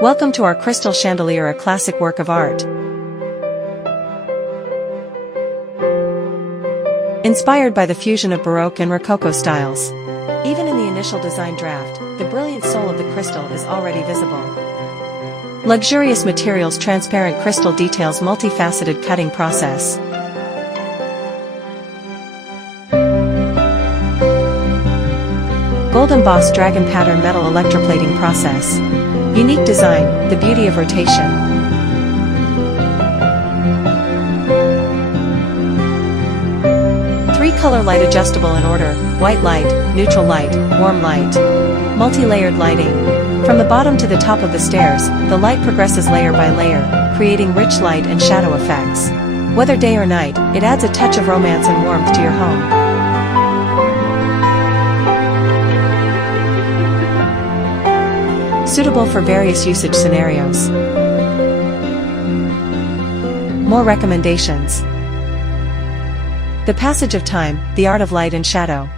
Welcome to our crystal chandelier, a classic work of art. Inspired by the fusion of Baroque and Rococo styles. Even in the initial design draft, the brilliant soul of the crystal is already visible. Luxurious materials, transparent crystal details, multifaceted cutting process. Gold embossed dragon pattern metal electroplating process. Unique design, the beauty of rotation. Three-color light adjustable in order: white light, neutral light, warm light. Multi-layered lighting. From the bottom to the top of the stairs, the light progresses layer by layer, creating rich light and shadow effects. Whether day or night, it adds a touch of romance and warmth to your home. Suitable for various usage scenarios. More recommendations. The passage of time, the art of light and shadow.